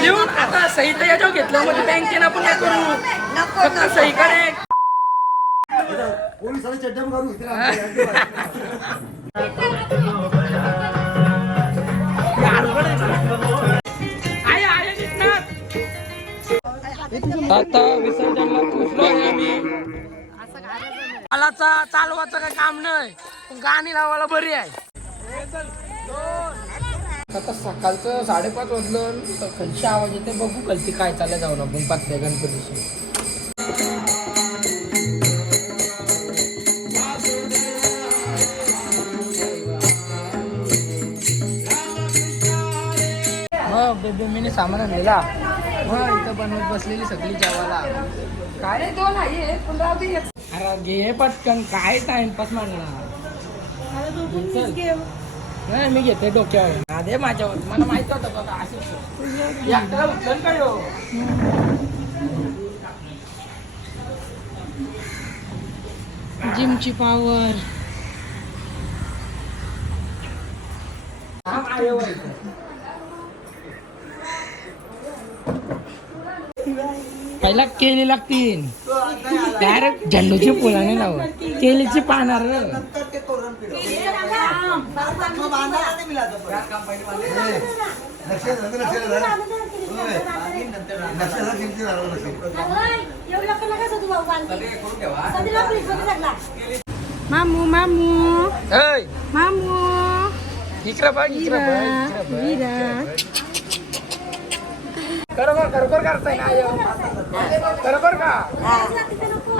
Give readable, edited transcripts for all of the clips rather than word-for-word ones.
लिहून आता सही तर याच्यावर घेतलं म्हणजे बँकेनं आपण काय करू फक्त सही करे. आता विसर्जनला पोचलो आहे आम्ही. मालाचा चालवाचं काही काम नाही पण गाणी लावायला बरी आहे. आता सकाळचं 5:30 वाजलं तर खालची आवाज येते. बघू खालती काय चाललं जाऊन आपण पाचव्या गणपतीशी. बेबी मीने सामान आणलेला इथं बनवत बसलेली सगळी जेवायला. काय रे दोन आहे पण अरे घे पटकन काय टाइमपास मारला. नाही मी घेते डोक्यावर अरे माझ्यावर मला माहित होतं बघा असं उचल काय हो. जिमची पावर पहिला केली लागतील डायरेक्ट झेंडूची फुलाने लावत केलीची पानार. मामू मामू मामू इकडं बघ खरोखर करताय ना आयो बरोबर का.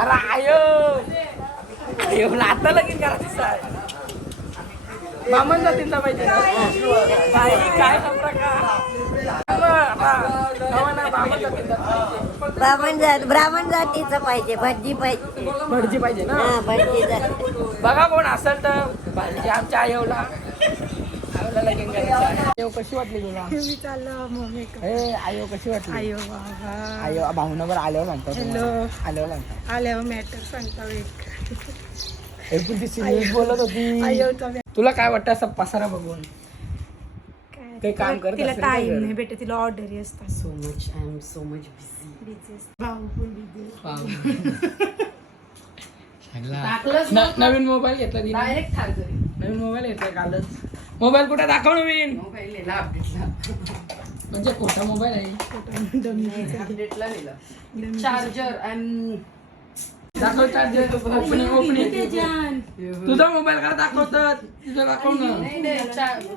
अरे आयो आता लगीन करायचं आहे. मामन जातींचा पाहिजे काय ब्राह्मण जातीचं पाहिजे. भटजी पाहिजे ना. भटजी जाती बघा कोण असेल तर भाजी आमच्या आयोला लगीन करायचं. कशी वाटली तुला. आयो कशी वाटली. आयो भावनावर आल्यावर म्हणतात आल्यावर मॅटर सांगता एकूण ती सिरियस बोलत होती. तुला काय वाटतं असं पसारा बघून काही काम करत तिला टाइम नाही भेटत. तिला ऑर्डर असतात. So much, I am so much busy. भाऊ पण बिझी. नवीन मोबाईल घेतला तिने. डायरेक्ट नवीन मोबाईल घेतला कालच. मोबाईल कुठे दाखव नवीन. मोबाईल अपडेटला म्हणजे कोणता मोबाईल आहे. अपडेटला दिला. चार्जर आणि दाखव चार्जर. तुझा मोबाईल का दाखवतात. तुझा दाखव ना. नाही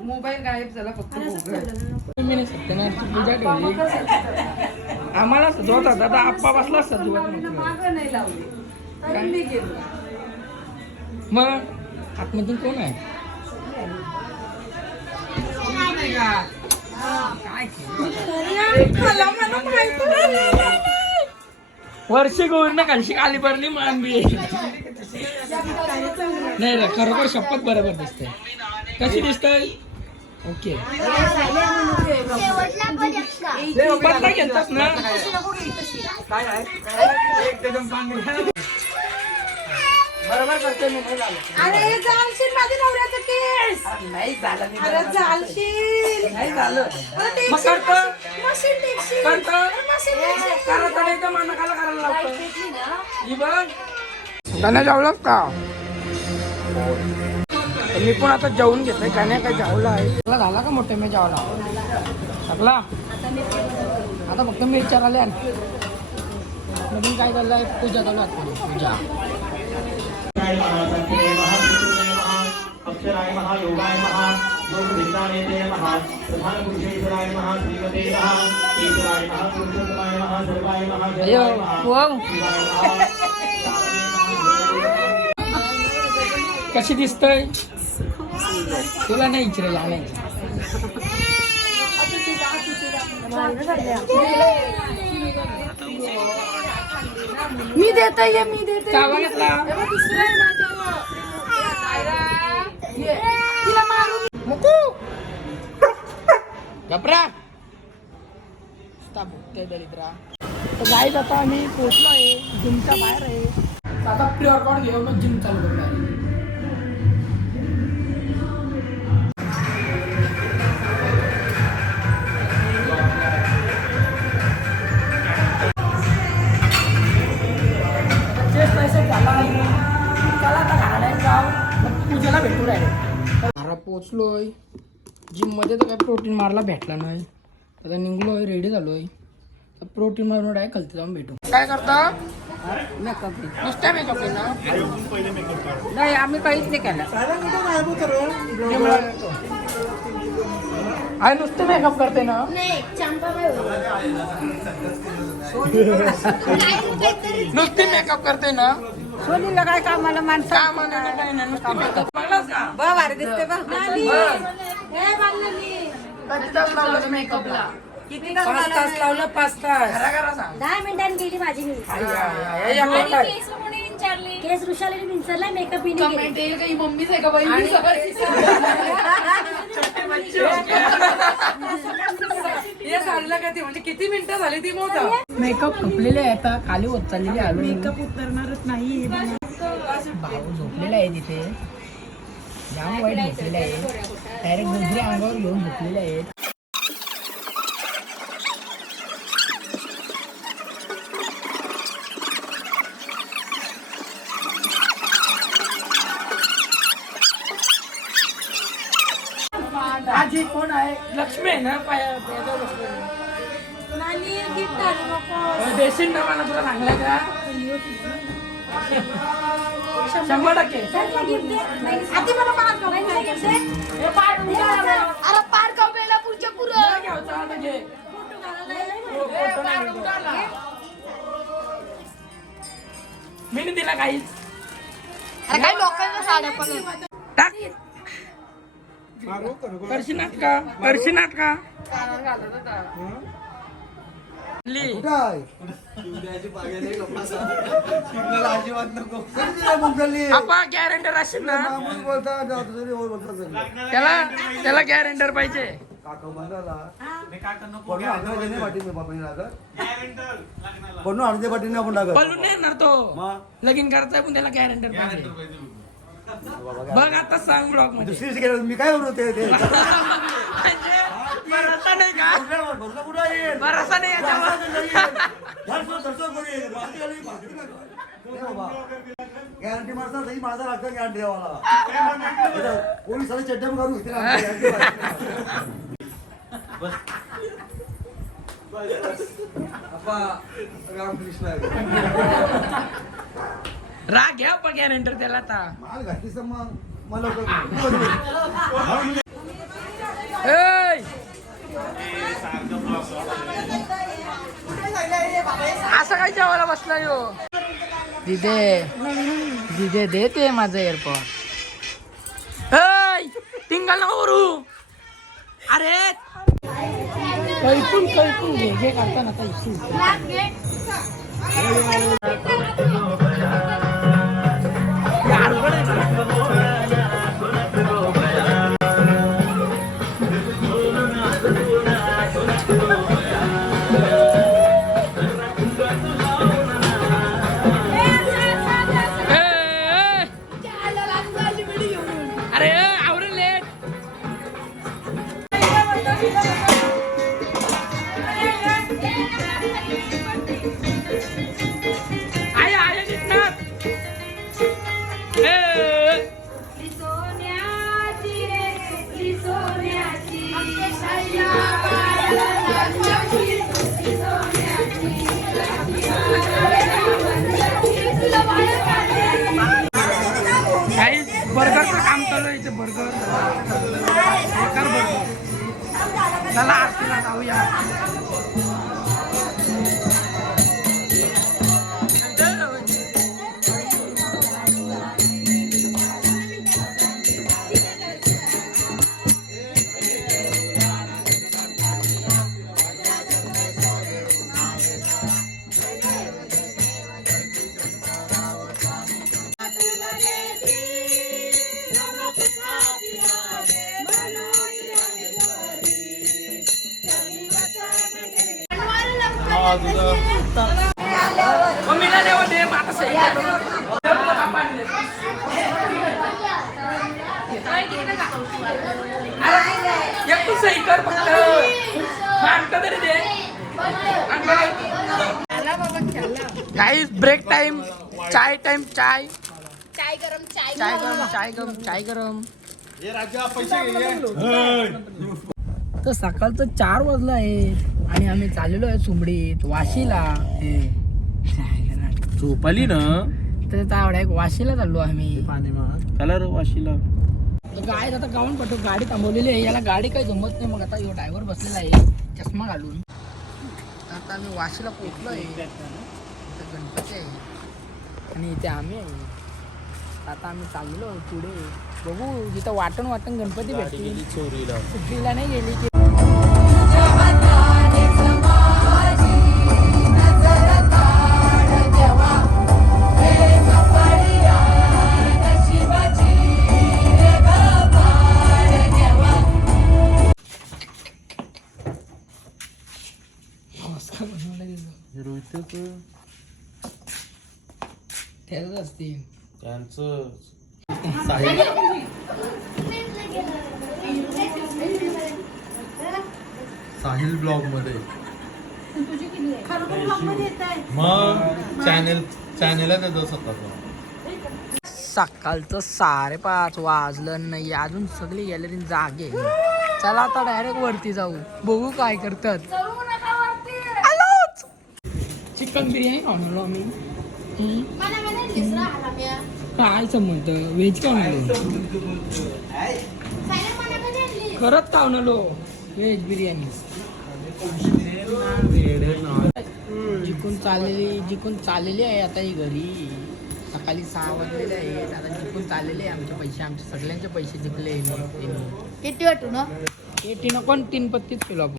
मोबाईल गायब झाला फक्त. मी सत्यनारायणची पूजा ठेवली. आम्हाला सजवत होता आता आप्पा बसला सजवत नाही लावली मी गेलो. मग आतमधून कोण आहे. वर्षी गोविंद खालशी खाली भरली मानबी. नाही रे खरोखर शपथ बरोबर दिसते. कशी दिसतंय. ओके बदला घेतात ना. बरोबर करते मी. नाही झालं. अरे जालशील माझ्या नवऱ्याचं केस. नाही झालं. अरे जालशील. नाही झालं. मग करतं करत नाही तर मानकाला करायला लागतं. ही बघ गाण्या जेवलाच का. मी पण आता जेवून घेतोय. गाण्या काय जेवला आहे. झाला का मोठे मी जेवला सगळा. आता फक्त मी विचाराले नवीन काय चाललंय. पूजा चालू आहे. पूजा अक्षराय महा योगाय महा योग विज्ञाने ते महा प्रधान पुरुषेश्वराय महा श्रीमते महा ईश्वराय महा पुरुषोत्तमाय महा सर्वाय महा जयाय महा कशी दिसतंय. तुला नाही विचारायला नाही. मी देतोय मी देतोय. का बघितला. तिला मारून गपरा दलिद्रा. गाईज आता आम्ही पोहोचलो आहे. जिमच्या बाहेर आहे. आता प्री वर्कआउट घेऊनच जिम चालू करणार आहे. पोचलोय जिममध्ये तर काय प्रोटीन मारला भेटला नाही आता निघलोय रेडी झालोय तर प्रोटीन मारून डायरेक्ट खालती जाऊन भेटू काय करता मेकअप नुसत्या मेकअप ना नाही आम्ही काहीच नाही केलं आहे नुसते मेकअप करते ना नुसते मेकअप करते ना सोनीला काय कामाला माणसं काय म्हणायला काय नाही नुसते मेकअप बघलास का भारी दिसते बा कधी तास लावला मेकअपला किती 5 तास लावलं 5 तास खरा खरा सांग 10 मिनिटांनी गेली माझी मी आई, आई, आई, आई, आपलं काय? केस रुशालीने विचारला मेकअप बिनी कमेंट येईल का ही मम्मीच आहे का बहिणी हे सांगलं का ती म्हणजे किती मिनिटं झाली ती मोजा मेकअप संपलेले आहे आता खाली होत चाललेली आलो मेकअप उतरणारच नाही भाऊ झोपलेला आहे तिथे जाम वाईट झोपलेला आहे डायरेक्ट दुसऱ्या अंगावर घेऊन झोपलेले आहेत आजी कोण आहे लक्ष्मी आहे ना पायावर बसलेली. गिफ्ट आणू नको देशील ना मला तुला सांगलं का 100% गिफ्ट दे आधी मला पार गिफ्ट दे हे पाय उघडा. अरे पार कवलेला पुढच्या पुरं नाही घ्यायचं आता घे. हो, फोटो नाही घ्यायचा. मी नाही दिला काहीच अरे काय लोकांना साड्या पण टाक करशीनात का करशीनात का ली. आपा गॅरेंटर असेल ना त्याला गॅरेंटर पाहिजे बलून नाही येणार तो लगीन करायचा पण त्याला गॅरेंटर पाहिजे बघ आता सांग ब्लॉग मध्ये दुसरी मी काय करू ते म्हणजे भरोसा नाही का भरोसा नाही याच्यावर गॅरंटी मारता तरी माझा लागतं गॅरंटी द्यावाला कोणी सारे चड्डम करू रामकृष्ण राग घ्या पण गॅरेंटर त्याला आता माल घातलीस मग मला ऐ! असं काय जेवायला बसला यो दिदे दिदे देते माझं एअरपॉड टिंगल नको करू अरे कैपून कैपून घे घे काढताना कैपून अरे आवडेल लेट आय आय दिसणार काही बर्गरचं काम चालू आहे इथे बर्गर बर्गर चला आरतीला जाऊया मम्मीला देव दे आता सही एक तू सही कर फक्त अंक तरी दे काही ब्रेक टाइम चाय टाइम चाय चाय गरम चाय गरम चाय गरम चाय गरम तर सकाळचं 4 वाजलं आहे आणि आम्ही चाललेलो आहे सुमडीत वाशीला. झोपाली ना तर तावड्या एक वाशीला चाललो आम्ही. कलर वाशीला गाडी आता गाऊन पटो गाडी थांबवलेली आहे. याला गाडी काही जमत नाही. मग आता यो ड्रायव्हर बसलेला आहे चष्मा घालून. आता आम्ही वाशीला पोहोचलो आहे. इथं गणपती आहे आणि इथे आम्ही आहे. आता आम्ही चाललेलो आहे पुढे. बघू जिथं वाटण गणपती भेटतील. चोरीला सुट्टीला नाही गेली की त्याच असतील त्यांचं साहिल ब्लॉग मध्ये मग चॅनेल त्याचा स्वतःचा. सकाळचं 5:30 वाजलं नाही अजून सगळी गॅलरी जागे. चला आता डायरेक्ट वरती जाऊ. बघू काय करतात. चिकन बिर्याणी खाऊन आलो आम्ही. काय संबंध व्हेज खाऊन आलो. खरंच खाऊन आलो व्हेज बिर्याणी. जिकून चाललेली आहे आता ही घरी. सकाळी 6 वाजलेले आहेत. आता जिंकून चाललेले आहे. आमचे पैसे आमचे सगळ्यांचे पैसे जिंकले. किती वाटू ना 80 नको 3 पत्तीच केलो आपण.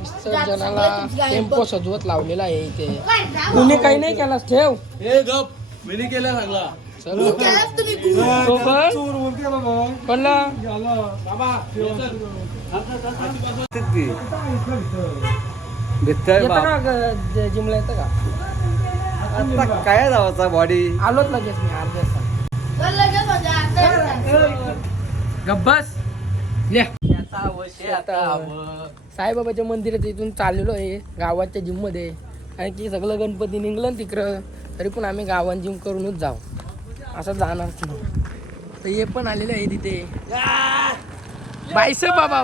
विसर्जनाला टेम्पो सजवत लावलेला आहे इथे. कुणी काही नाही केलास ठेव. हे गप मिनी केला लागला. चलो कोणला जिमला येतं का काय जावाचा बॉडी आलोच लगेच मी अर्ध्या गब्बस साईबाबाच्या मंदिरात इथून चाललेलो आहे गावाच्या जिम मध्ये. कारण की सगळं गणपती निघलं तिकडं तरी पण आम्ही गावात जिम करूनच जाऊ असं जाणार नाही. तर हे पण आलेले आहे तिथे. बायसे बाबा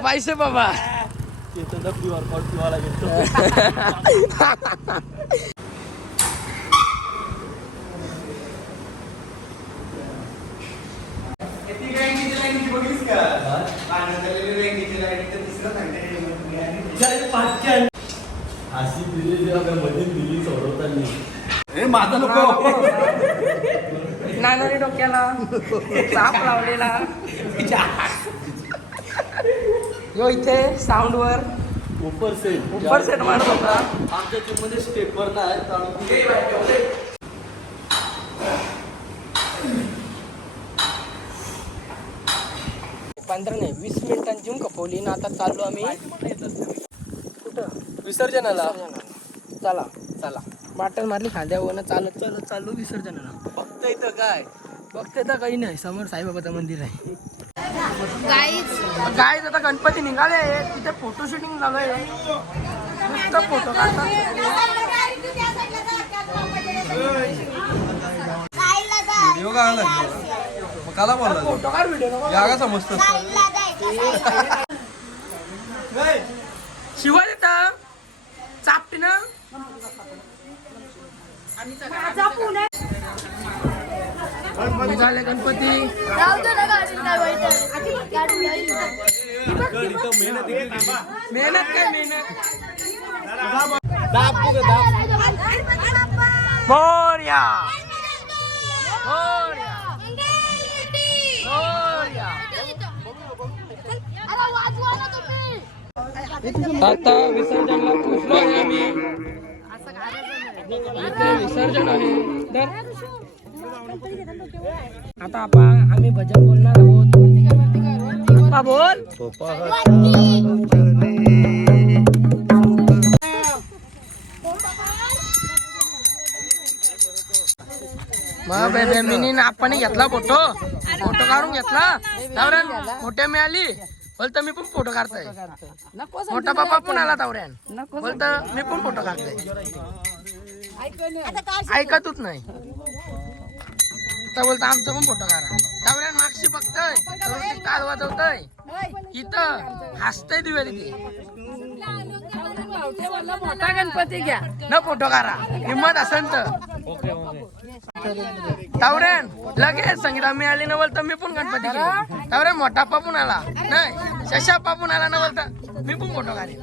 माझा नको नानाने डोक्याला चाप लावलेला. यो इथे साऊंड वर उपर सेट मारत होता. आमच्या जिम मध्ये स्टेपवर नाही 15 नाही 20 मिनिटांची जिम खपवली ना. आता चाललो आम्ही कुठं विसर्जनाला. चला बाटल मारली खांद्यावर चालत चाललो विसर्जनाला. बघते तर काही नाही. समोर साईबाबाचं मंदिर आहे. गाईज आता गणपती निघाले. तिथे फोटो शूटिंग झालं आहे. नुसतं फोटो काढतात. व्हिडिओ काढायला काला बोलला फोटो काढ व्हिडिओ यागा समजत शिवाय येतं चापटी ना. निघाले गणपती. मेहनत काय मेहनत. मोरया आता विसर्जनला पोचलो आहे आम्ही. इथे विसर्जन आहे. आता आम्ही भजन बोलणार आहोत. पप्पा बोल. मग बेबी आपण घेतला फोटो काढून घेतला. मोठ्या मिळाली बोलतो मी पण फोटो काढतोय नको मोठा बाबा पण आला तावऱ्यान बोलतो मी पण फोटो काढतोय ऐकतच नाही तर बोलतो आमचं पण फोटो काढा तावऱ्यान मागशी बघतोय ताल वाजवतोय इथं हसतय दिव्या तिथे मोठा गणपती घ्या न फोटो काढा हिंमत असेल तर तावऱ्यान लगेच संगीता मिळाली न बोलता मी पण गणपती घेऊ तावऱ्यान मोठा पापून आला नाही शशा पापून आला न बोलता मी पण फोटो काढेन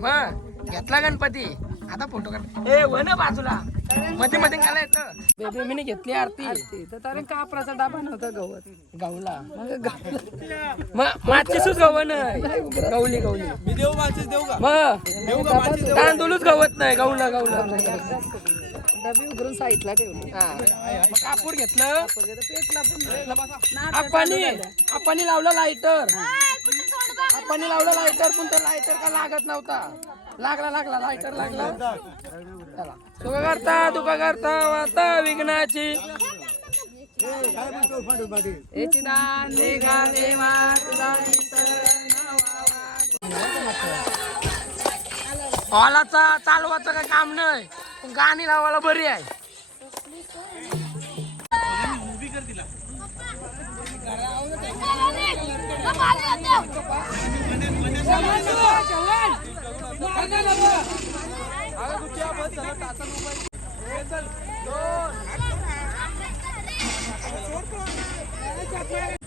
मग घेतला गणपती आता फोटो काढ ए वन बाजूला मध्ये मध्ये घाला येतं बेबी मी घेतली आरती तर तरी कापराचा डाबा नव्हता गवत गावला मग माचीसूच गवण गवली गवली मी देऊ माचीस देऊ का मग तांदूळच गवत नाही गवला गवला डबी उघडून साईडला ठेवली मग कापूर घेतलं पेटला पण आपण लावलं लायटर आपण लावलं लायटर पण तो लायटर का लागत नव्हता लागला लायटर लागला चला सुका करता दुका करता वाता विघ्नाची हॉलाचा चालवाचं काय काम नाही पण गाणी लावायला बरी आहे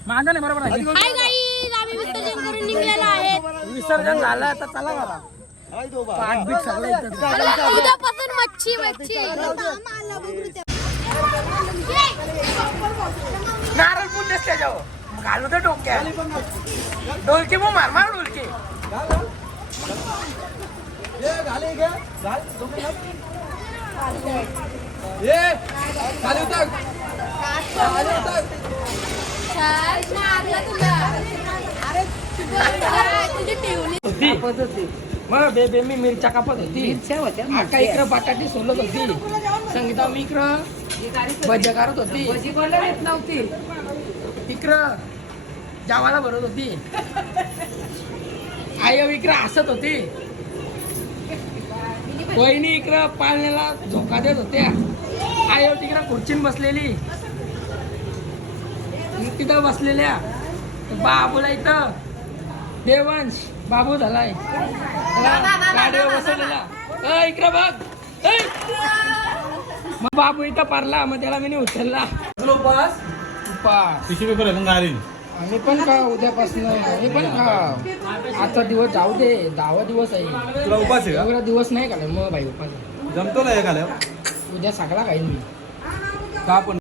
माझं नाही बरोबर आहे हाय गाईज, आम्ही विसर्जन करून निघलेलो आहेत. विसर्जन झालं आता चला करा पाठ बीट सगळं इथं. उद्यापासून मच्छी नारळ पण देस त्याच्यावर घालू तर डोक्यात डोलकी मग मार डोलकी मग बेबे मी मिरच्या कापत होती आका इकडं बटाटी सोलत होती संगीता मी इकडं भज्या करत होती येत नव्हती इकडं जावाला भरत होती आई इकडं हसत होती वहिनी इकडं पाळण्याला झोका देत होत्या आई तिकडं खुर्चीन बसलेली तिथं बसलेल्या बाबूला इथं देवांश बाबू झालाय गाडीवर बसवलेला इकडं बघ मग बाबू इथं पारला मग त्याला मी उचलला उपास मी पण खा उद्यापासून मी पण खा आजचा दिवस जाऊ दे 10वा दिवस आहे तुला उपास आहे एवढा दिवस नाही का मग भाई उपास जमतो ना एखाद्या उद्या सगळा खाईन मी का पण